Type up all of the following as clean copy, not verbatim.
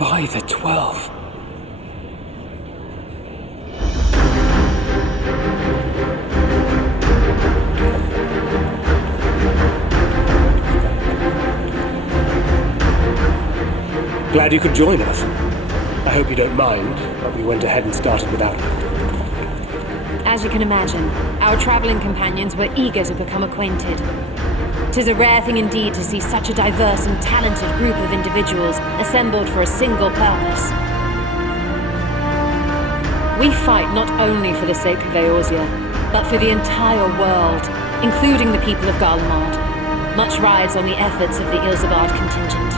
By the 12. Glad you could join us. I hope you don't mind, but we went ahead and started without you. As you can imagine, our traveling companions were eager to become acquainted. 'Tis a rare thing indeed to see such a diverse and talented group of individuals assembled for a single purpose. We fight not only for the sake of Eorzea, but for the entire world, including the people of Garlemald. Much rides on the efforts of the Ilsabard contingent.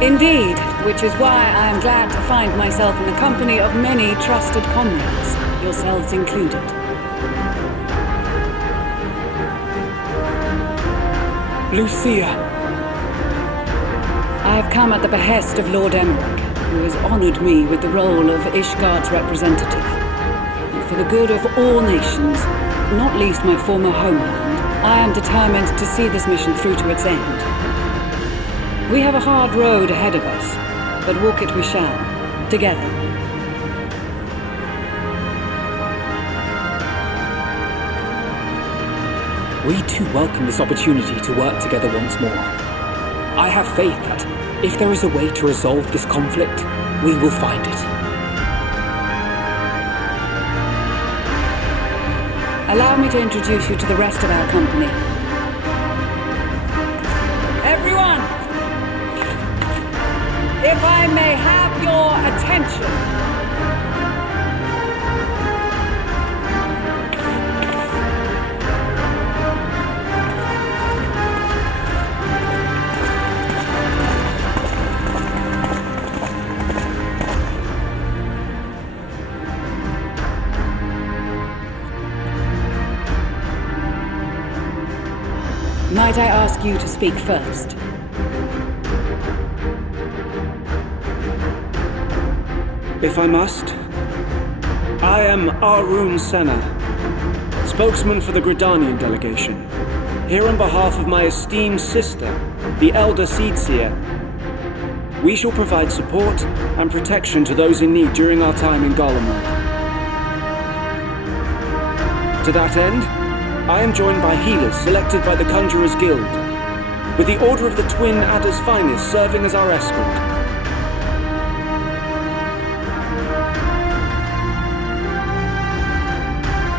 Indeed, which is why I am glad to find myself in the company of many trusted comrades, yourselves included. Lucia. I have come at the behest of Lord Emmerich, who has honored me with the role of Ishgard's representative. And for the good of all nations, not least my former homeland, I am determined to see this mission through to its end. We have a hard road ahead of us, but walk it we shall, together. We too welcome this opportunity to work together once more. I have faith that, if there is a way to resolve this conflict, we will find it. Allow me to introduce you to the rest of our company. Everyone! If I may have your attention. Might I ask you to speak first? If I must. I am Arun Senna, spokesman for the Gridanian delegation, here on behalf of my esteemed sister, the Elder Seedseer. We shall provide support and protection to those in need during our time in Garlemald. To that end, I am joined by healers selected by the Conjurers Guild, with the Order of the Twin Adder's Finest serving as our escort.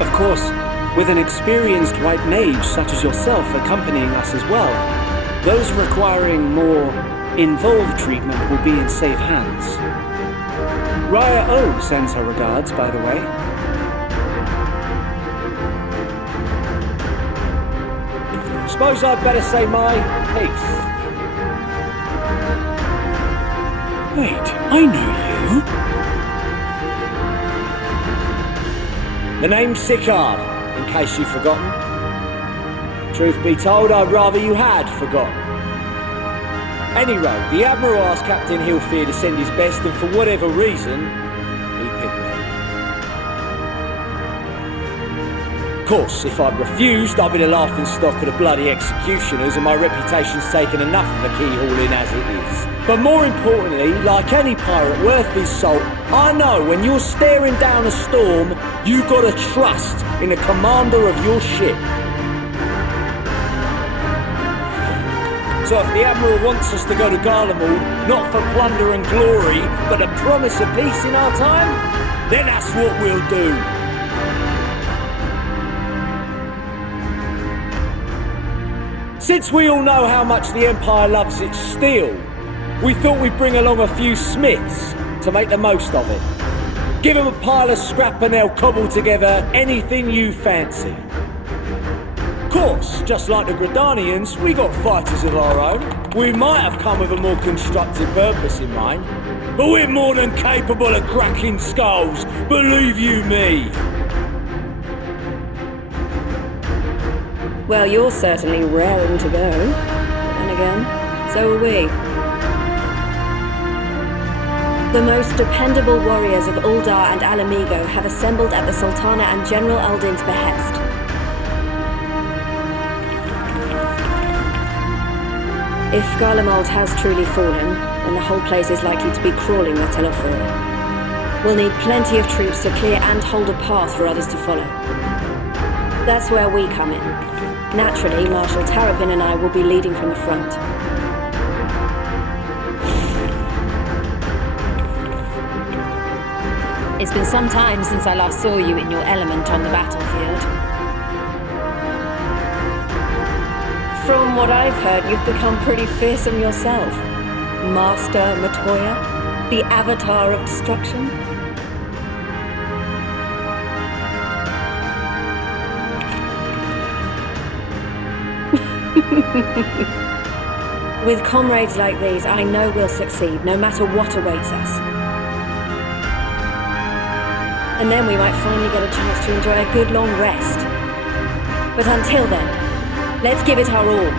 Of course, with an experienced white mage such as yourself accompanying us as well, those requiring more involved treatment will be in safe hands. Raya O sends her regards, by the way. Suppose I'd better say my piece. Wait, I know The name's Sicard, in case you've forgotten. Truth be told, I'd rather you had forgotten. Anyway, the Admiral asked Captain Hillfear to send his best, and for whatever reason, he picked me. Of course, if I'd refused, I'd be the laughingstock of the bloody executioners, and my reputation's taken enough of a keyhauling as it is. But more importantly, like any pirate worth his salt, I know when you're staring down a storm, you gotta trust in the commander of your ship. So if the Admiral wants us to go to Garlemald, not for plunder and glory, but the promise of peace in our time, then that's what we'll do. Since we all know how much the Empire loves its steel, we thought we'd bring along a few smiths to make the most of it. Give them a pile of scrap and they'll cobble together anything you fancy. Of course, just like the Gridanians, we got fighters of our own. We might have come with a more constructive purpose in mind, but we're more than capable of cracking skulls, believe you me. Well, you're certainly raring to go. And again, so are we. The most dependable warriors of Uldar and Alamigo have assembled at the Sultana and General Aldin's behest. If Garlemald has truly fallen, then the whole place is likely to be crawling with Telefora. We'll need plenty of troops to clear and hold a path for others to follow. That's where we come in. Naturally, Marshal Terrapin and I will be leading from the front. It's been some time since I last saw you in your element on the battlefield. From what I've heard, you've become pretty fearsome yourself. Master Matoya, the Avatar of Destruction. With comrades like these, I know we'll succeed, no matter what awaits us. And then we might finally get a chance to enjoy a good long rest. But until then, let's give it our all.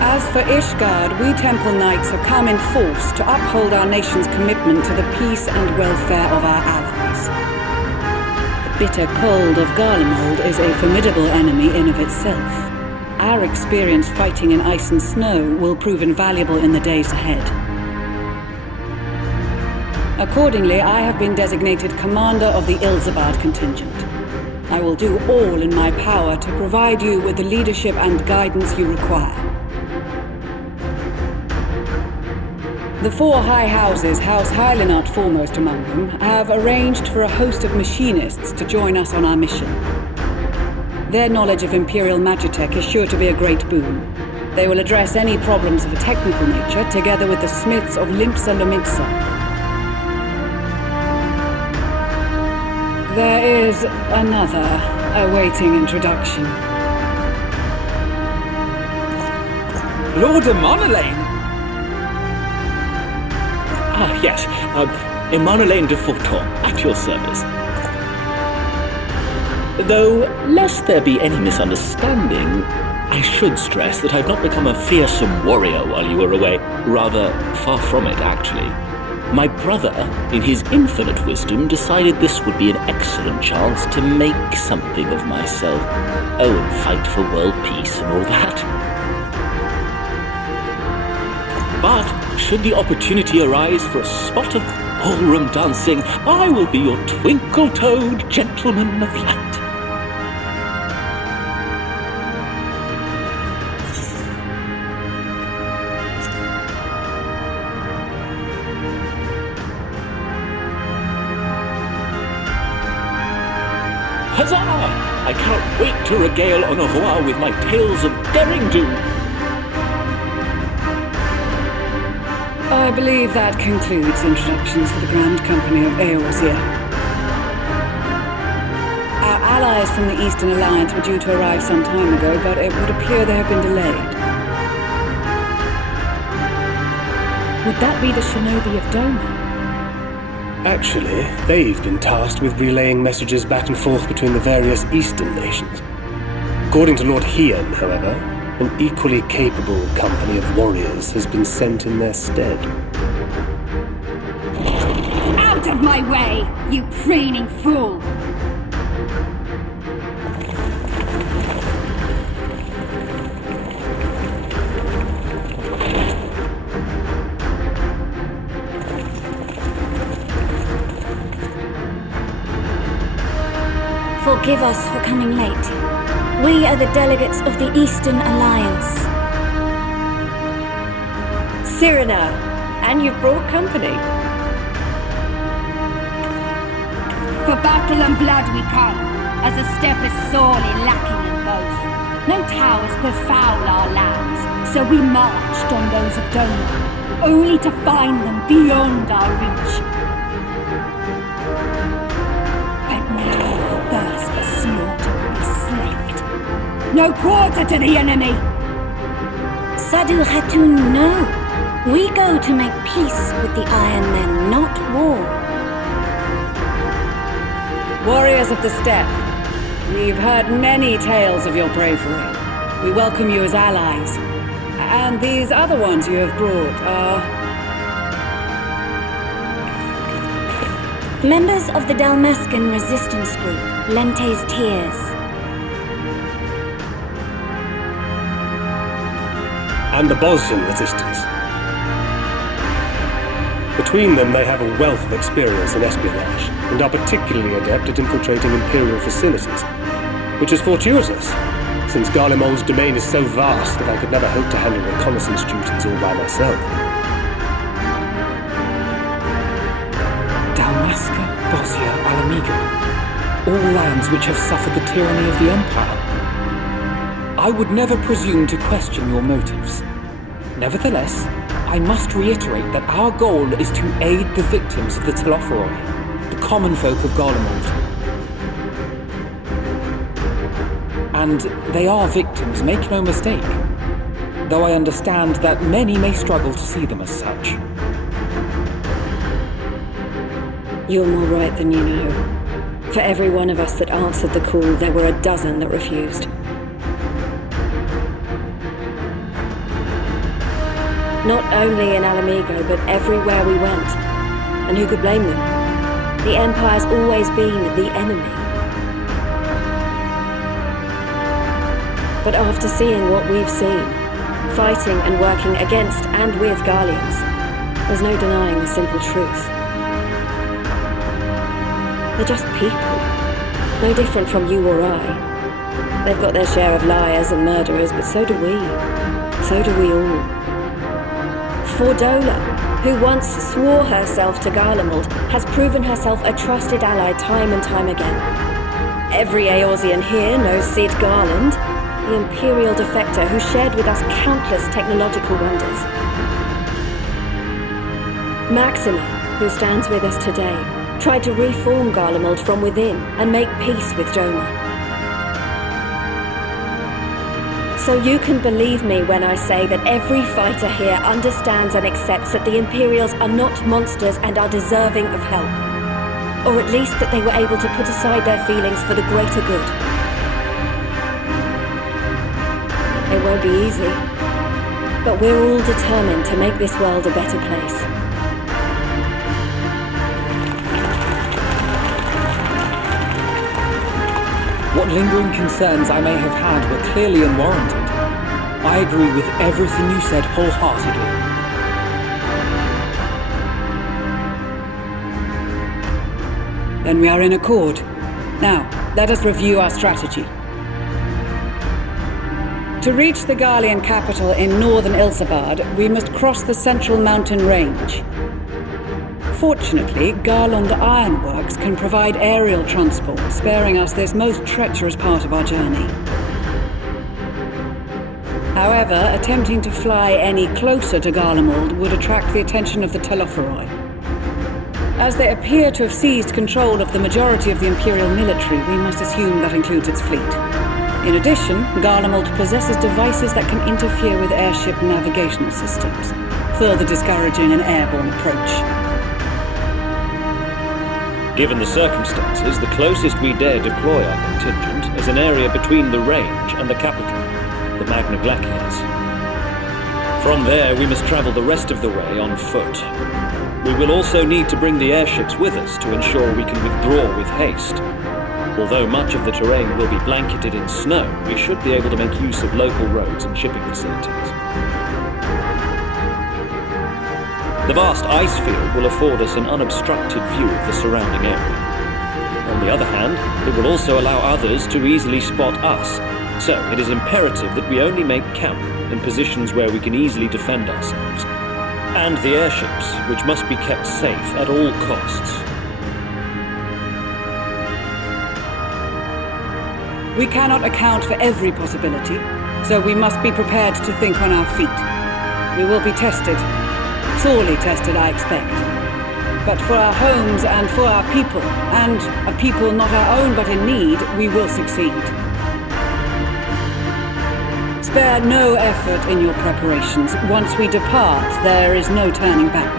As for Ishgard, we Temple Knights have come in force to uphold our nation's commitment to the peace and welfare of our allies. The bitter cold of Garlemald is a formidable enemy in of itself. Our experience fighting in ice and snow will prove invaluable in the days ahead. Accordingly, I have been designated commander of the Ilzabard contingent. I will do all in my power to provide you with the leadership and guidance you require. The four high houses, House Hylinart foremost among them, have arranged for a host of machinists to join us on our mission. Their knowledge of Imperial Magitech is sure to be a great boon. They will address any problems of a technical nature, together with the smiths of Limpsa Lomitsa. There is another awaiting introduction. Lord Emonolaine! Ah, yes. Emonolaine de Forton, at your service. Though, lest there be any misunderstanding, I should stress that I've not become a fearsome warrior while you were away. Rather, far from it, actually. My brother, in his infinite wisdom, decided this would be an excellent chance to make something of myself. Oh, and fight for world peace and all that. But, should the opportunity arise for a spot of ballroom dancing, I will be your twinkle-toed gentleman of light. Huzzah! I can't wait to regale Honorois with my tales of derring-do. I believe that concludes introductions for the Grand Company of Eorzea. Our allies from the Eastern Alliance were due to arrive some time ago, but it would appear they have been delayed. Would that be the Shinobi of Doma? Actually, they've been tasked with relaying messages back and forth between the various Eastern nations. According to Lord Hien, however, an equally capable company of warriors has been sent in their stead. Out of my way, you preening fool! Forgive us for coming late. We are the delegates of the Eastern Alliance. Cyrena, and you've brought company. For battle and blood we come, as the steppe is sorely lacking in both. No towers befoul our lands, so we marched on those of Doma, only to find them beyond our reach. But now the thirst for slaughter will be slaked. No quarter to the enemy! Sadu Hatun, no. We go to make peace with the Iron Men, not war. Warriors of the Steppe, we've heard many tales of your bravery. We welcome you as allies. And these other ones you have brought are... Members of the Dalmascan resistance group, Lente's Tears. And the Bosnian resistance. Between them, they have a wealth of experience in espionage, and are particularly adept at infiltrating Imperial facilities, which is fortuitous, since Garlemald's domain is so vast that I could never hope to handle reconnaissance duties all by myself. Dalmasca, Bosnia, Alamiga. All lands which have suffered the tyranny of the Empire. I would never presume to question your motives. Nevertheless, I must reiterate that our goal is to aid the victims of the Telophoroi, the common folk of Garlemald. And they are victims, make no mistake, though I understand that many may struggle to see them as such. You're more right than you know. For every one of us that answered the call, there were a dozen that refused. Not only in Alamigo, but everywhere we went. And who could blame them? The Empire's always been the enemy. But after seeing what we've seen, fighting and working against and with Garleans, there's no denying the simple truth. They're just people, no different from you or I. They've got their share of liars and murderers, but so do we. So do we all. Fordola, who once swore herself to Garlemald, has proven herself a trusted ally time and time again. Every Eorzean here knows Cid Garland, the Imperial defector who shared with us countless technological wonders. Maxima, who stands with us today, tried to reform Garlemald from within and make peace with Joma. So you can believe me when I say that every fighter here understands and accepts that the Imperials are not monsters and are deserving of help. Or at least that they were able to put aside their feelings for the greater good. It won't be easy, but we're all determined to make this world a better place. What lingering concerns I may have had were clearly unwarranted. I agree with everything you said wholeheartedly. Then we are in accord. Now, let us review our strategy. To reach the Garlean capital in northern Ilsabard, we must cross the central mountain range. Fortunately, Garland Ironworks can provide aerial transport, sparing us this most treacherous part of our journey. However, attempting to fly any closer to Garlemald would attract the attention of the Telophoroi. As they appear to have seized control of the majority of the Imperial military, we must assume that includes its fleet. In addition, Garlemald possesses devices that can interfere with airship navigational systems, further discouraging an airborne approach. Given the circumstances, the closest we dare deploy our contingent is an area between the range and the capital, the Magna Glaciers. From there, we must travel the rest of the way on foot. We will also need to bring the airships with us to ensure we can withdraw with haste. Although much of the terrain will be blanketed in snow, we should be able to make use of local roads and shipping facilities. The vast ice field will afford us an unobstructed view of the surrounding area. On the other hand, it will also allow others to easily spot us, so it is imperative that we only make camp in positions where we can easily defend ourselves. And the airships, which must be kept safe at all costs. We cannot account for every possibility, so we must be prepared to think on our feet. We will be tested. Sorely tested, I expect. But for our homes and for our people, and a people not our own but in need, we will succeed. Spare no effort in your preparations. Once we depart, there is no turning back.